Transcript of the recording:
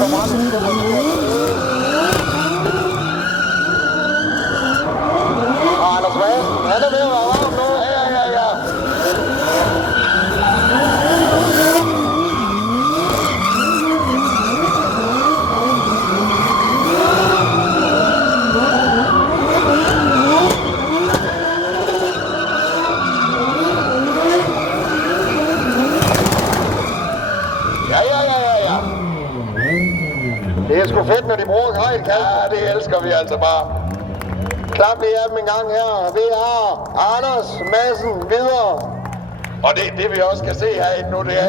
Anders Madsen, han er ved at være varm nu. Ja. Ja. Det er sgu fedt, når de bruger kajlkast. Ja, det elsker vi altså bare. Klap lige af dem en gang her. Vi har Anders Madsen videre. Og det vi også kan se herinde nu, det er